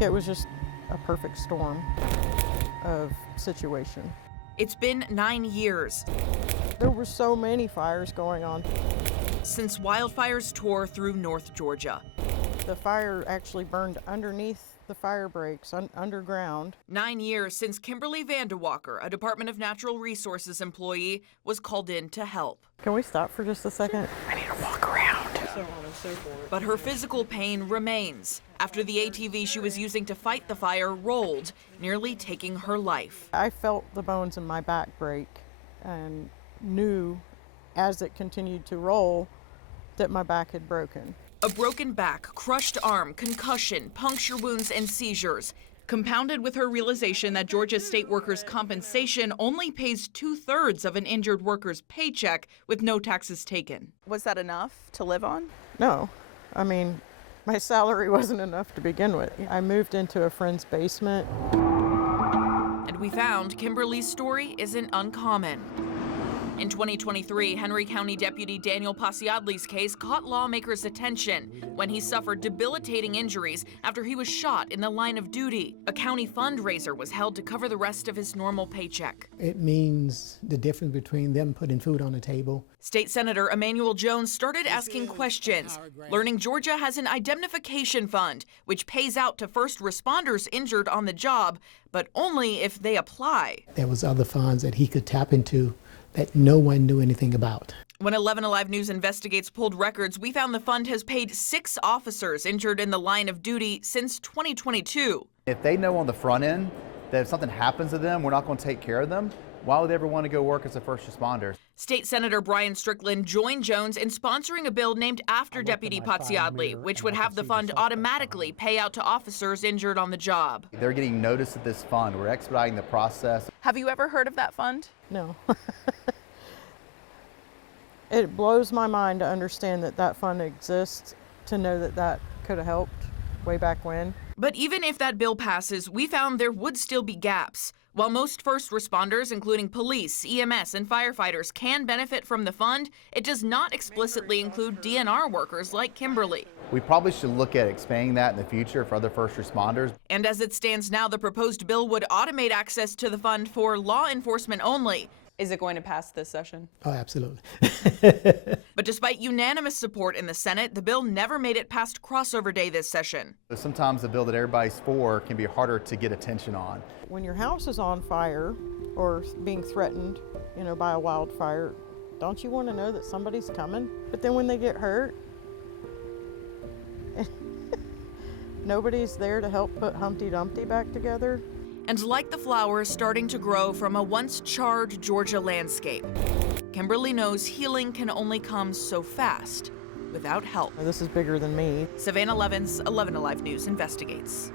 It was just a perfect storm of situation. It's been 9 years There were so many fires going on. since wildfires tore through North Georgia. The fire actually burned underneath the fire breaks, underground. 9 years since Kimberly Vandewalker, a Department of Natural Resources employee, was called in to help. Can we stop for just a second? I need to walk around. But her physical pain remains after the ATV she was using to fight the fire rolled, nearly taking her life. I felt the bones in my back break and knew as it continued to roll that my back had broken. A broken back, crushed arm, concussion, puncture wounds, and seizures, compounded with her realization that Georgia's state workers' compensation only pays 2/3 of an injured worker's paycheck with no taxes taken. Was that enough to live on? No, I mean, my salary wasn't enough to begin with. I moved into a friend's basement. And we found Kimberly's story isn't uncommon. In 2023, Henry County Deputy Daniel Pasiadli's case caught lawmakers' attention when he suffered debilitating injuries after he was shot in the line of duty. A county fundraiser was held to cover the rest of his normal paycheck. It means the difference between them putting food on the table. State Senator Emmanuel Jones started asking questions, learning Georgia has an indemnification fund, which pays out to first responders injured on the job, but only if they apply. There was other funds that he could tap into that no one knew anything about. When 11 Alive News investigates pulled records, we found the fund has paid 6 officers injured in the line of duty since 2022. If they know on the front end that if something happens to them, we're not going to take care of them, why would they ever want to go work as a first responder? State Senator Brian Strickland joined Jones in sponsoring a bill named after Deputy Patsiadli, which would have the fund automatically pay out to officers injured on the job. They're getting notice of this fund. We're expediting the process. Have you ever heard of that fund? No. It blows my mind to understand that that fund exists, to know that that could have helped way back when. But even if that bill passes, we found there would still be gaps. While most first responders, including police, EMS, and firefighters, can benefit from the fund, it does not explicitly include DNR workers like Kimberly. We probably should look at expanding that in the future for other first responders. And as it stands now, the proposed bill would automate access to the fund for law enforcement only. Is it going to pass this session? Oh, absolutely. But despite unanimous support in the Senate, the bill never made it past crossover day this session. Sometimes the bill that everybody's for can be harder to get attention on. When your house is on fire or being threatened, by a wildfire, don't you want to know that somebody's coming? But then when they get hurt, nobody's there to help put Humpty Dumpty back together. And like the flowers starting to grow from a once charred Georgia landscape, Kimberly knows healing can only come so fast without help. This is bigger than me. Savannah Levins, 11 Alive News investigates.